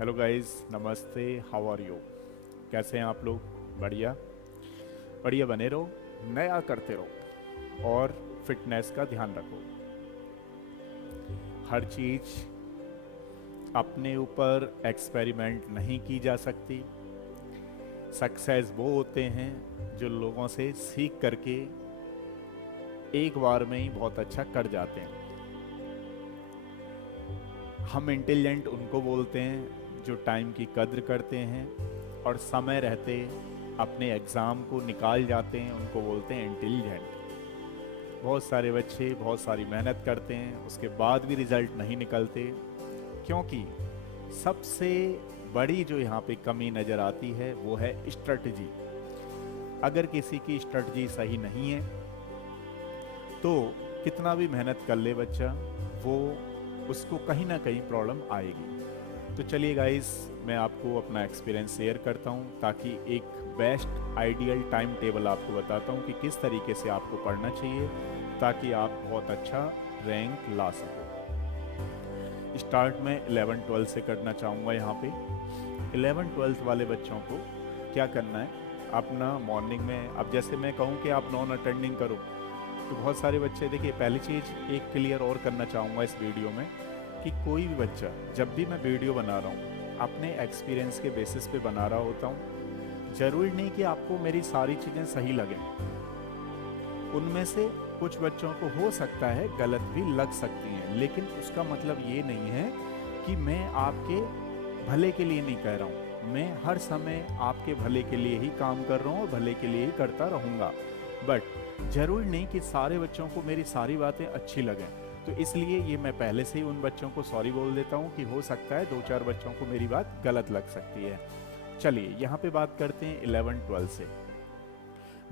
Hello guys, नमस्ते। How are you? कैसे हैं आप लोग? बढ़िया। बढ़िया बने रहो, नया करते रहो और फिटनेस का ध्यान रखो। हर चीज़ अपने ऊपर एक्सपेरिमेंट नहीं की जा सकती। सक्सेस वो होते हैं जो लोगों से सीख करके एक बार में ही बहुत अच्छा कर जाते हैं। हम इंटेलिजेंट उनको बोलते हैं जो टाइम की कद्र करते हैं और समय रहते अपने एग्ज़ाम को निकाल जाते हैं, उनको बोलते हैं इंटेलिजेंट। बहुत सारे बच्चे बहुत सारी मेहनत करते हैं, उसके बाद भी रिजल्ट नहीं निकलते, क्योंकि सबसे बड़ी जो यहाँ पे कमी नज़र आती है वो है स्ट्रेटजी। अगर किसी की स्ट्रेटजी सही नहीं है तो कितना भी मेहनत कर ले बच्चा, वो उसको कहीं ना कहीं प्रॉब्लम आएगी। तो चलिए गाइस, मैं आपको अपना एक्सपीरियंस शेयर करता हूँ ताकि एक बेस्ट आइडियल टाइम टेबल आपको बताता हूँ कि किस तरीके से आपको पढ़ना चाहिए ताकि आप बहुत अच्छा रैंक ला सको। स्टार्ट में 11-12 से करना चाहूँगा। यहाँ पे 11-12 वाले बच्चों को क्या करना है, अपना मॉर्निंग में, अब जैसे मैं कहूँ कि आप नॉन अटेंडिंग करो तो बहुत सारे बच्चे, देखिए पहली चीज़ एक क्लियर और करना चाहूँगा इस वीडियो में कि कोई भी बच्चा, जब भी मैं वीडियो बना रहा हूँ अपने एक्सपीरियंस के बेसिस पे बना रहा होता हूँ। ज़रूरी नहीं कि आपको मेरी सारी चीज़ें सही लगें, उनमें से कुछ बच्चों को हो सकता है गलत भी लग सकती हैं, लेकिन उसका मतलब ये नहीं है कि मैं आपके भले के लिए नहीं कह रहा हूँ। मैं हर समय आपके भले के लिए ही काम कर रहा हूँ और भले के लिए ही करता रहूँगा, बट ज़रूरी नहीं कि सारे बच्चों को मेरी सारी बातें अच्छी लगें। तो इसलिए ये मैं पहले से ही उन बच्चों को सॉरी बोल देता हूँ कि हो सकता है 2-4 बच्चों को मेरी बात गलत लग सकती है। चलिए यहाँ पे बात करते हैं 11-12 से।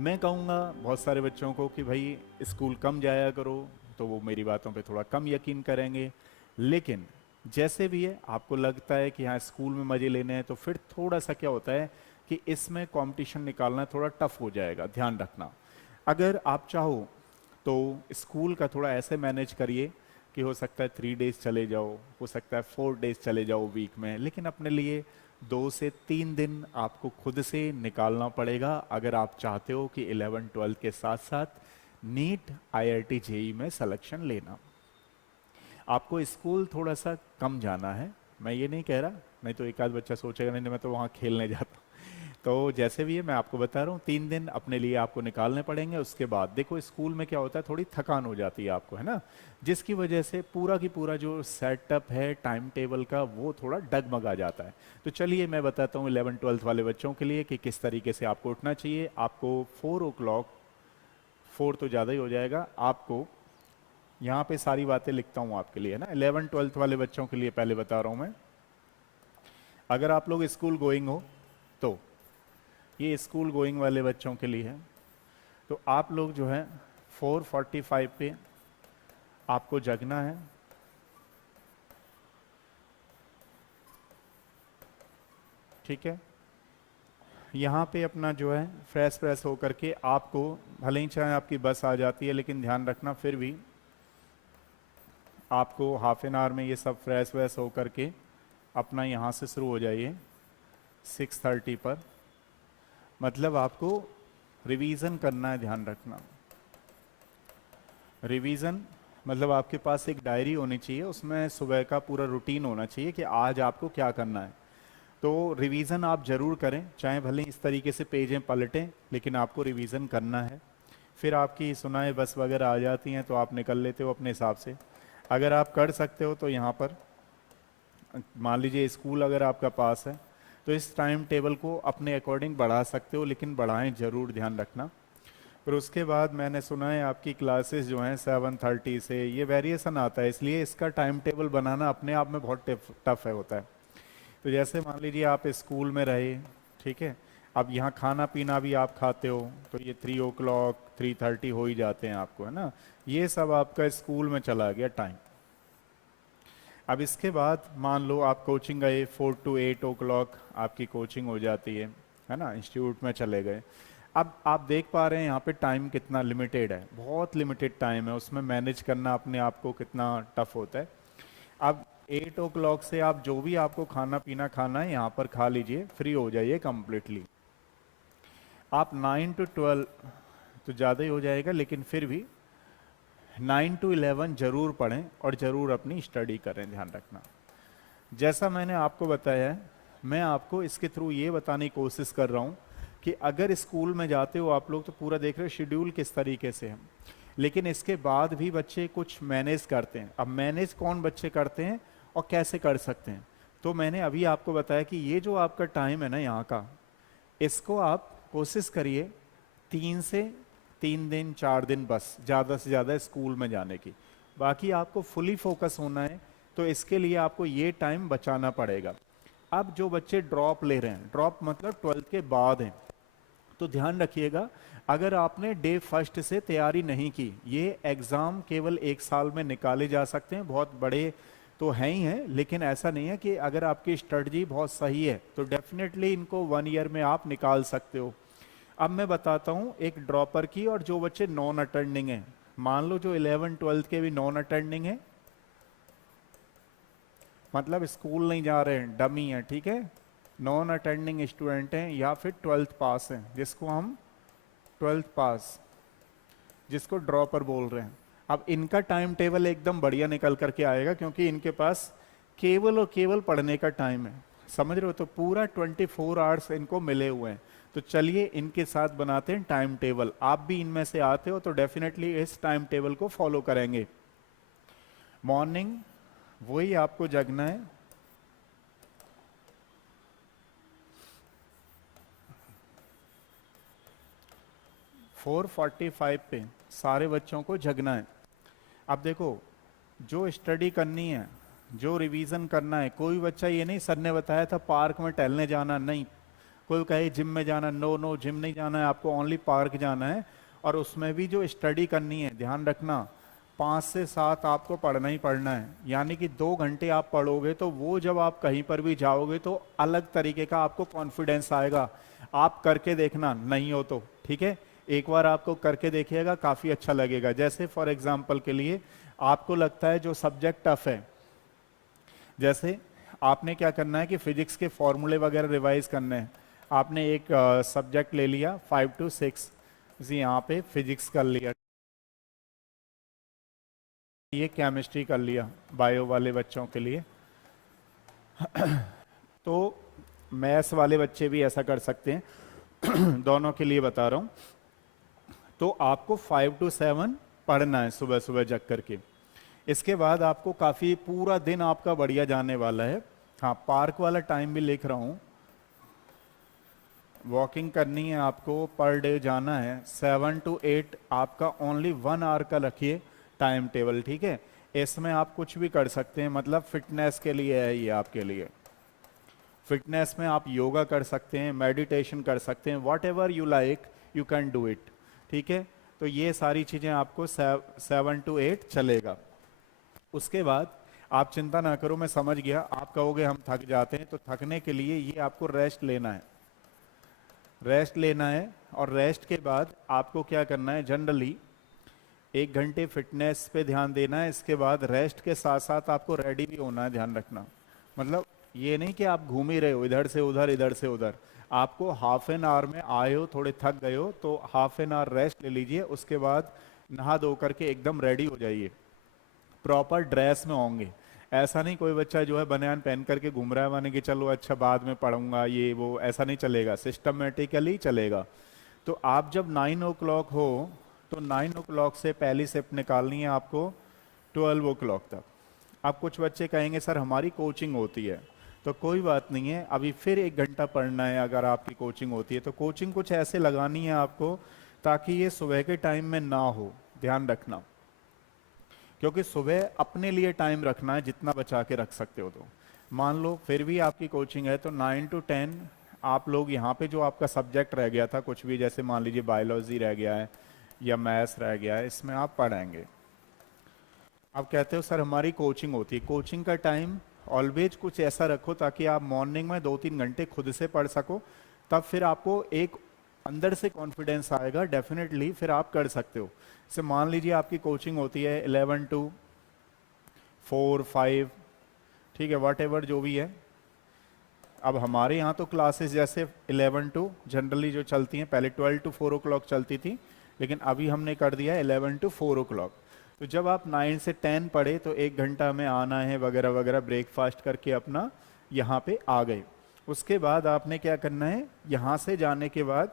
मैं कहूँगा बहुत सारे बच्चों को कि भाई स्कूल कम जाया करो, तो वो मेरी बातों पे थोड़ा कम यकीन करेंगे। लेकिन जैसे भी है, आपको लगता है कि हाँ स्कूल में मज़े लेने हैं, तो फिर थोड़ा सा क्या होता है कि इसमें कंपटीशन निकालना थोड़ा टफ हो जाएगा। ध्यान रखना, अगर आप चाहो तो स्कूल का थोड़ा ऐसे मैनेज करिए कि हो सकता है 3 डेज चले जाओ, हो सकता है 4 डेज चले जाओ वीक में, लेकिन अपने लिए 2 से 3 दिन आपको खुद से निकालना पड़ेगा अगर आप चाहते हो कि 11-12 के साथ साथ नीट IIT जेई में सिलेक्शन लेना। आपको स्कूल थोड़ा सा कम जाना है, मैं ये नहीं कह रहा, नहीं तो एक आध बच्चा सोचेगा नहीं नहीं, मैं तो वहाँ खेलने जाता हूँ। तो जैसे भी है मैं आपको बता रहा हूँ, 3 दिन अपने लिए आपको निकालने पड़ेंगे। उसके बाद देखो स्कूल में क्या होता है, थोड़ी थकान हो जाती है आपको, है ना, जिसकी वजह से पूरा की पूरा जो सेटअप है टाइम टेबल का वो थोड़ा डगमगा जाता है। तो चलिए मैं बताता हूँ 11-12 वाले बच्चों के लिए कि किस तरीके से आपको उठना चाहिए। आपको 4 o'clock, 4 तो ज़्यादा ही हो जाएगा, आपको यहाँ पे सारी बातें लिखता हूँ आपके लिए, है ना। 11-12 वाले बच्चों के लिए पहले बता रहा हूँ मैं, अगर आप लोग स्कूल गोइंग हो तो ये स्कूल गोइंग वाले बच्चों के लिए है। तो आप लोग जो है 4:45 पे आपको जगना है, ठीक है। यहाँ पे अपना जो है फ्रेश फ्रेश होकर के आपको, भले ही चाहे आपकी बस आ जाती है, लेकिन ध्यान रखना फिर भी आपको हाफ एन आवर में ये सब फ्रेश फ्रेश होकर के अपना यहाँ से शुरू हो जाइए 6:30 पर। मतलब आपको रिवीजन करना है, ध्यान रखना। रिवीजन मतलब आपके पास एक डायरी होनी चाहिए, उसमें सुबह का पूरा रूटीन होना चाहिए कि आज आपको क्या करना है। तो रिवीजन आप जरूर करें, चाहे भले इस तरीके से पेजें पलटें, लेकिन आपको रिवीजन करना है। फिर आपकी सुनाए बस वगैरह आ जाती हैं तो आप निकल लेते हो अपने हिसाब से। अगर आप कर सकते हो तो यहाँ पर मान लीजिए स्कूल अगर आपका पास है तो इस टाइम टेबल को अपने अकॉर्डिंग बढ़ा सकते हो, लेकिन बढ़ाएं जरूर, ध्यान रखना। फिर उसके बाद मैंने सुना है आपकी क्लासेस जो हैं 7:30 से, ये वेरिएशन आता है, इसलिए इसका टाइम टेबल बनाना अपने आप में बहुत टफ है होता है। तो जैसे मान लीजिए आप स्कूल में रहे, ठीक है, अब यहाँ खाना पीना भी आप खाते हो तो ये 3 o'clock 3:30 हो ही जाते हैं आपको, है ना। ये सब आपका स्कूल में चला गया टाइम। अब इसके बाद मान लो आप कोचिंग गए, 4 to 8 o'clock आपकी कोचिंग हो जाती है ना, इंस्टीट्यूट में चले गए। अब आप देख पा रहे हैं यहाँ पे टाइम कितना लिमिटेड है, बहुत लिमिटेड टाइम है, उसमें मैनेज करना अपने आप को कितना टफ होता है। अब 8 o'clock से आप जो भी आपको खाना पीना खाना है यहाँ पर खा लीजिए, फ्री हो जाइए कम्प्लीटली। आप 9 to 12 तो ज़्यादा ही हो जाएगा, लेकिन फिर भी 9 to 11 जरूर पढ़ें और ज़रूर अपनी स्टडी करें, ध्यान रखना। जैसा मैंने आपको बताया है, मैं आपको इसके थ्रू ये बताने की कोशिश कर रहा हूँ कि अगर स्कूल में जाते हो आप लोग तो पूरा देख रहे हो शेड्यूल किस तरीके से है, लेकिन इसके बाद भी बच्चे कुछ मैनेज करते हैं। अब मैनेज कौन बच्चे करते हैं और कैसे कर सकते हैं, तो मैंने अभी आपको बताया कि ये जो आपका टाइम है ना यहाँ का, इसको आप कोशिश करिए 3 दिन 4 दिन बस ज़्यादा से ज़्यादा स्कूल में जाने की, बाकी आपको फुली फोकस होना है, तो इसके लिए आपको ये टाइम बचाना पड़ेगा। अब जो बच्चे ड्रॉप ले रहे हैं, ड्रॉप मतलब 12th के बाद हैं, तो ध्यान रखिएगा अगर आपने डे फर्स्ट से तैयारी नहीं की, ये एग्ज़ाम केवल 1 साल में निकाले जा सकते हैं, बहुत बड़े तो हैं ही हैं, लेकिन ऐसा नहीं है कि अगर आपकी स्ट्रेटजी बहुत सही है तो डेफिनेटली इनको 1 ईयर में आप निकाल सकते हो। अब मैं बताता हूँ एक ड्रॉपर की, और जो बच्चे नॉन अटेंडिंग हैं, मान लो जो 11th-12th के भी नॉन अटेंडिंग हैं, मतलब स्कूल नहीं जा रहे हैं, डमी हैं, ठीक है, नॉन अटेंडिंग स्टूडेंट हैं, या फिर 12th पास हैं, जिसको हम 12th पास, जिसको ड्रॉपर बोल रहे हैं। अब इनका टाइम टेबल एकदम बढ़िया निकल करके आएगा, क्योंकि इनके पास केवल और केवल पढ़ने का टाइम है, समझ रहे हो, तो पूरा 24 आवर्स इनको मिले हुए हैं। तो चलिए इनके साथ बनाते हैं टाइम टेबल। आप भी इनमें से आते हो तो डेफिनेटली इस टाइम टेबल को फॉलो करेंगे। मॉर्निंग वही आपको जगना है, 4:45 पे सारे बच्चों को जगना है। अब देखो, जो स्टडी करनी है, जो रिवीजन करना है, कोई बच्चा ये नहीं सर ने बताया था पार्क में टहलने जाना, नहीं, कोई कहे जिम में जाना, नो नो, जिम नहीं जाना है, आपको ओनली पार्क जाना है। और उसमें भी जो स्टडी करनी है, ध्यान रखना 5 से 7 आपको पढ़ना ही पढ़ना है, यानी कि 2 घंटे आप पढ़ोगे तो वो जब आप कहीं पर भी जाओगे तो अलग तरीके का आपको कॉन्फिडेंस आएगा। आप करके देखना, नहीं हो तो ठीक है, एक बार आपको करके देखिएगा, काफ़ी अच्छा लगेगा। जैसे फॉर एग्जाम्पल के लिए आपको लगता है जो सब्जेक्ट टफ है, जैसे आपने क्या करना है कि फिजिक्स के फॉर्मूले वगैरह रिवाइज करने हैं, आपने एक सब्जेक्ट ले लिया 5 to 6, यहाँ पे फिजिक्स कर लिया, ये केमिस्ट्री कर लिया बायो वाले बच्चों के लिए तो मैथ्स वाले बच्चे भी ऐसा कर सकते हैं दोनों के लिए बता रहा हूँ। तो आपको 5 to 7 पढ़ना है सुबह सुबह जग करके। इसके बाद आपको काफ़ी पूरा दिन आपका बढ़िया जाने वाला है। हाँ, पार्क वाला टाइम भी लिख रहा हूँ, वॉकिंग करनी है आपको, पर डे जाना है 7 to 8, आपका ओनली 1 आवर का रखिए टाइम टेबल, ठीक है। इसमें आप कुछ भी कर सकते हैं, मतलब फिटनेस के लिए है ये, आपके लिए फिटनेस में आप योगा कर सकते हैं, मेडिटेशन कर सकते हैं, what ever you like you can do it, ठीक है। तो ये सारी चीज़ें आपको 7 to 8 चलेगा। उसके बाद आप चिंता ना करो, मैं समझ गया, आप कहोगे हम थक जाते हैं, तो थकने के लिए ये आपको रेस्ट लेना है, रेस्ट लेना है। और रेस्ट के बाद आपको क्या करना है, जनरली 1 घंटे फिटनेस पे ध्यान देना है। इसके बाद रेस्ट के साथ साथ आपको रेडी भी होना है, ध्यान रखना, मतलब ये नहीं कि आप घूम ही रहे हो इधर से उधर इधर से उधर, आपको हाफ एन आवर में आए हो, थोड़े थक गए हो तो हाफ एन आवर रेस्ट ले लीजिए। उसके बाद नहा धो करके एकदम रेडी हो जाइए, प्रॉपर ड्रेस में होंगे। ऐसा नहीं कोई बच्चा जो है बनियान पहन करके घूम रहा है, माने कि चलो अच्छा बाद में पढ़ूंगा ये वो, ऐसा नहीं चलेगा, सिस्टमेटिकली चलेगा। तो आप जब 9 o'clock हो तो 9 o'clock से पहली शिफ्ट निकालनी है आपको 12 o'clock तक। अब कुछ बच्चे कहेंगे सर हमारी कोचिंग होती है, तो कोई बात नहीं है, अभी फिर 1 घंटा पढ़ना है। अगर आपकी कोचिंग होती है तो कोचिंग कुछ ऐसे लगानी है आपको ताकि ये सुबह के टाइम में ना हो, ध्यान रखना, क्योंकि सुबह अपने लिए टाइम रखना है जितना बचा के रख सकते हो। तो मान लो फिर भी आपकी कोचिंग है तो 9 to 10 आप लोग यहाँ पे जो आपका सब्जेक्ट रह गया था कुछ भी, जैसे मान लीजिए बायोलॉजी रह गया है या मैथ्स रह गया है, इसमें आप पढ़ेंगे। आप कहते हो सर हमारी कोचिंग होती है, कोचिंग का टाइम ऑलवेज कुछ ऐसा रखो ताकि आप मॉर्निंग में 2-3 घंटे खुद से पढ़ सको, तब फिर आपको एक अंदर से कॉन्फिडेंस आएगा, डेफिनेटली फिर आप कर सकते हो। जैसे मान लीजिए आपकी कोचिंग होती है 11 to 4-5, ठीक है, वॉट एवर जो भी है। अब हमारे यहाँ तो क्लासेस जैसे 11 टू जनरली जो चलती हैं, पहले 12 टू 4 ओ क्लॉक चलती थी, लेकिन अभी हमने कर दिया 11 टू 4 ओ क्लॉक। तो जब आप 9 से 10 पढ़े तो 1 घंटा में आना है वगैरह वगैरह, ब्रेकफास्ट करके अपना यहाँ पे आ गए। उसके बाद आपने क्या करना है, यहाँ से जाने के बाद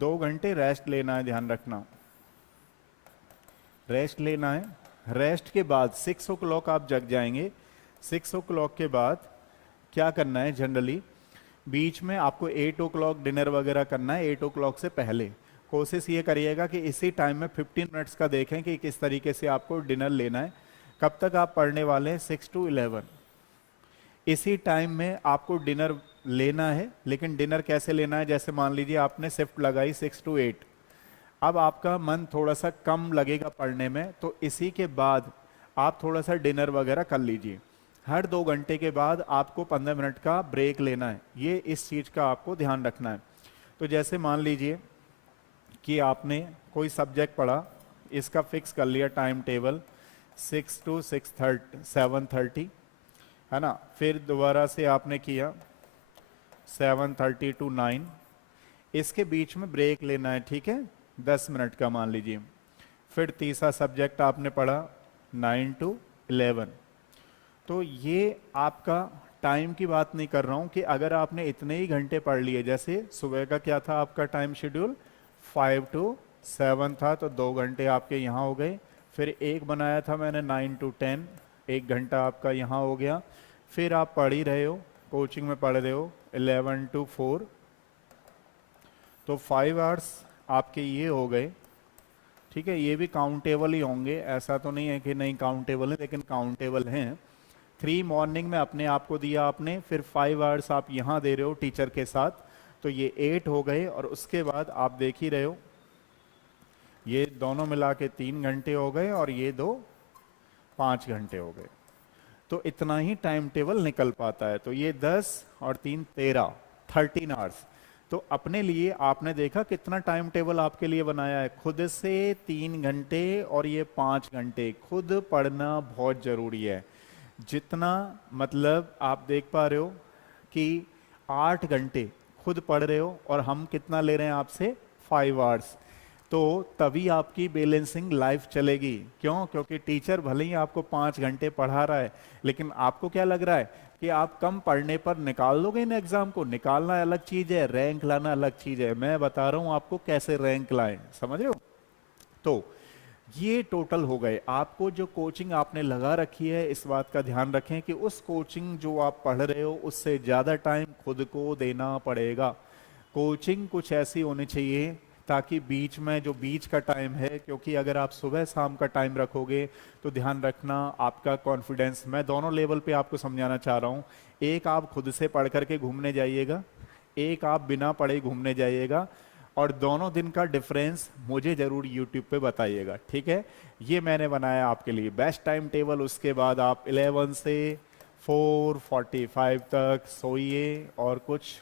2 घंटे रेस्ट लेना है, ध्यान रखना रेस्ट लेना है। रेस्ट के बाद 6 ओ क्लॉक आप जग जाएंगे। 6 ओ क्लॉक के बाद क्या करना है, जनरली बीच में आपको 8 ओ क्लॉक डिनर वगैरह करना है। 8 ओ क्लॉक से पहले कोशिश ये करिएगा कि इसी टाइम में 15 मिनट्स का देखें कि किस तरीके से आपको डिनर लेना है। कब तक आप पढ़ने वाले हैं, 6 टू 11। इसी टाइम में आपको डिनर लेना है, लेकिन डिनर कैसे लेना है, जैसे मान लीजिए आपने शिफ्ट लगाई 6 टू 8, अब आपका मन थोड़ा सा कम लगेगा पढ़ने में, तो इसी के बाद आप थोड़ा सा डिनर वगैरह कर लीजिए। हर 2 घंटे के बाद आपको 15 मिनट का ब्रेक लेना है, ये इस चीज़ का आपको ध्यान रखना है। तो जैसे मान लीजिए कि आपने कोई सब्जेक्ट पढ़ा, इसका फिक्स कर लिया टाइम टेबल 6 टू 7:30, है ना। फिर दोबारा से आपने किया 7:30 टू 9, इसके बीच में ब्रेक लेना है, ठीक है, 10 मिनट का मान लीजिए। फिर तीसरा सब्जेक्ट आपने पढ़ा 9 टू 11। तो ये आपका टाइम की बात नहीं कर रहा हूं कि अगर आपने इतने ही घंटे पढ़ लिए, जैसे सुबह का क्या था आपका टाइम शेड्यूल 5 टू 7 था, तो 2 घंटे आपके यहाँ हो गए। फिर एक बनाया था मैंने 9 टू 10, 1 घंटा आपका यहाँ हो गया। फिर आप पढ़ ही रहे हो, कोचिंग में पढ़ रहे हो 11 टू 4, तो 5 आवर्स आपके ये हो गए, ठीक है। ये भी काउंटेबल ही होंगे, ऐसा तो नहीं है कि नहीं काउंटेबल है, लेकिन काउंटेबल हैं। 3 मॉर्निंग में अपने आप को दिया आपने, फिर 5 आवर्स आप यहाँ दे रहे हो टीचर के साथ, तो ये 8 हो गए। और उसके बाद आप देख ही रहे हो, ये दोनों मिला के 3 घंटे हो गए, और ये दो 5 घंटे हो गए। तो इतना ही टाइम टेबल निकल पाता है। तो ये 10 और 3 13 आवर्स। तो अपने लिए आपने देखा कितना टाइम टेबल आपके लिए बनाया है, खुद से 3 घंटे और ये 5 घंटे। खुद पढ़ना बहुत जरूरी है। जितना मतलब आप देख पा रहे हो कि 8 घंटे खुद पढ़ रहे हो, और हम कितना ले रहे हैं आपसे, 5 आवर्स। तो तभी आपकी बैलेंसिंग लाइफ चलेगी। क्यों? क्योंकि टीचर भले ही आपको 5 घंटे पढ़ा रहा है, लेकिन आपको क्या लग रहा है कि आप कम पढ़ने पर निकाल लोगे इन एग्जाम को। निकालना अलग चीज है, रैंक लाना अलग चीज है। मैं बता रहा हूं आपको कैसे रैंक लाएं, समझ रहे हो। तो ये टोटल हो गए। आपको जो कोचिंग आपने लगा रखी है, इस बात का ध्यान रखें कि उस कोचिंग जो आप पढ़ रहे हो उससे ज्यादा टाइम खुद को देना पड़ेगा। कोचिंग कुछ ऐसी होनी चाहिए ताकि बीच में जो बीच का टाइम है, क्योंकि अगर आप सुबह शाम का टाइम रखोगे तो ध्यान रखना आपका कॉन्फिडेंस, मैं दोनों लेवल पे आपको समझाना चाह रहा हूँ। एक आप खुद से पढ़ करके घूमने जाइएगा, एक आप बिना पढ़े घूमने जाइएगा, और दोनों दिन का डिफरेंस मुझे जरूर यूट्यूब पे बताइएगा, ठीक है। ये मैंने बनाया आपके लिए बेस्ट टाइम टेबल। उसके बाद आप 11 से 4:45 तक सोइए और कुछ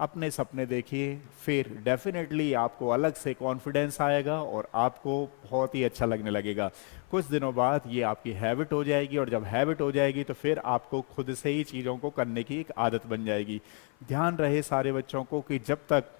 अपने सपने देखिए। फिर डेफिनेटली आपको अलग से कॉन्फिडेंस आएगा और आपको बहुत ही अच्छा लगने लगेगा। कुछ दिनों बाद ये आपकी हैबिट हो जाएगी, और जब हैबिट हो जाएगी तो फिर आपको खुद से ही चीज़ों को करने की एक आदत बन जाएगी। ध्यान रहे सारे बच्चों को कि जब तक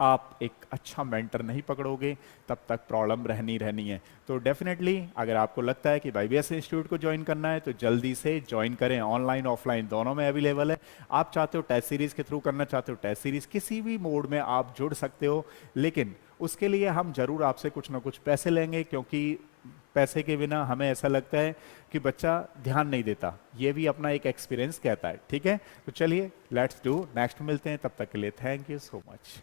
आप एक अच्छा मेंटर नहीं पकड़ोगे तब तक प्रॉब्लम रहनी है। तो डेफिनेटली अगर आपको लगता है कि वाईबीएस इंस्टीट्यूट को ज्वाइन करना है तो जल्दी से ज्वाइन करें। ऑनलाइन ऑफलाइन दोनों में अवेलेबल है। आप चाहते हो टेस्ट सीरीज के थ्रू करना चाहते हो, टेस्ट सीरीज किसी भी मोड में आप जुड़ सकते हो, लेकिन उसके लिए हम जरूर आपसे कुछ ना कुछ पैसे लेंगे, क्योंकि पैसे के बिना हमें ऐसा लगता है कि बच्चा ध्यान नहीं देता। ये भी अपना एक एक्सपीरियंस कहता है, ठीक है। तो चलिए लेट्स डू नेक्स्ट, मिलते हैं, तब तक के लिए थैंक यू सो मच।